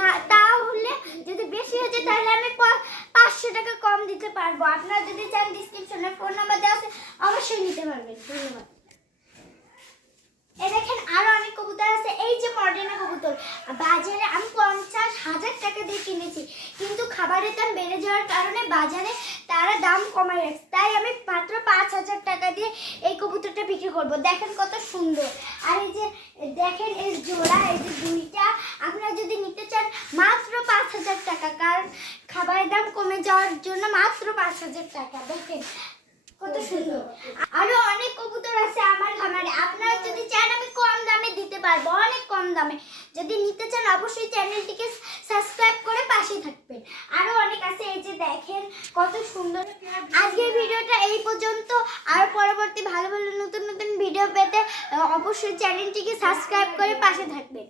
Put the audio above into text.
না তাহলে যদি বেশি হয়ে যায় তাহলে আমি 500 টাকা কম দিতে পারবো। আপনারা যদি চান ডিসক্রিপশনে ফোন নাম্বার দেওয়া আছে, অবশ্যই নিতে পারবেন। ধন্যবাদ। এই দেখেন আরো অনেক কবুতর আছে। এই যে মডার্ন কবুতর, বাজারে আমি 50,000 টাকা দিয়ে কিনেছি, কিন্তু খাবারের দাম বেড়ে যাওয়ার কারণে বাজারে তারা দাম কমায় রাখছে, তাই আমি মাত্র 5,000 টাকা দিয়ে এই কবুতরটা বিক্রি করব। দেখেন কত সুন্দর। আর এই যে দেখেন এই জোড়া, এই যে দুইটা, আপনারা যদি নিতে চান মাত্র 5,000 টাকা, কারণ খাবারের দাম কমে যাওয়ার জন্য মাত্র 5,000 টাকা। দেখেন কত সুন্দর। আরো অনেক কবুতর আছে আমার খামারে, আপনারা যদি চান আমি কম দামে দিতে পারবো, অনেক কম দামে। যদি নিতে চান অবশ্যই চ্যানেলটিকে সাবস্ক্রাইব করে পাশে থাকবেন। আরো অনেক আছে, এই যে দেখেন কত সুন্দর। আজকের ভিডিওটা এই পর্যন্ত। আর পরবর্তী ভালো ভালো নতুন নতুন ভিডিও পেতে অবশ্যই চ্যানেলটিকে সাবস্ক্রাইব করে পাশে থাকবেন।